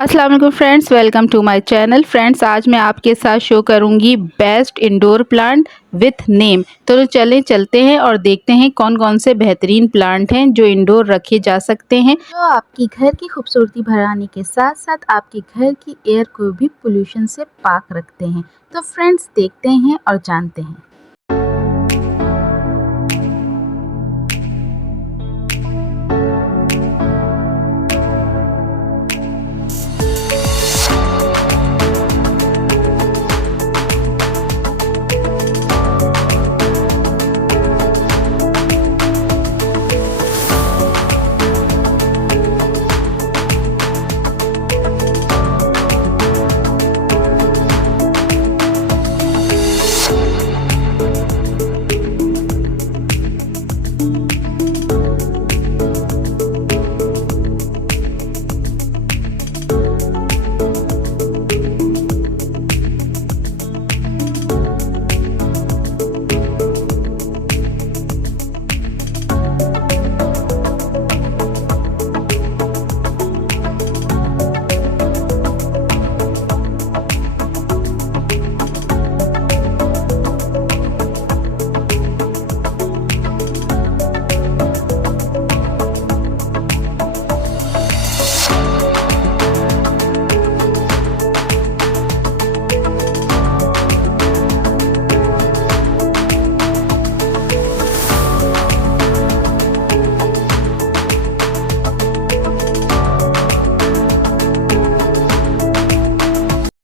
अस्सलाम वालेकुम friends, welcome to my channel. Friends, आज मैं आपके साथ शो करूंगी best indoor plant with name. तो चलते हैं और देखते हैं कौन कौन से बेहतरीन प्लांट हैं जो इंडोर रखे जा सकते हैं, जो आपकी घर की खूबसूरती बढ़ाने के साथ साथ आपके घर की एयर को भी पोल्यूशन से पाक रखते हैं। तो फ्रेंड्स, देखते हैं और जानते हैं।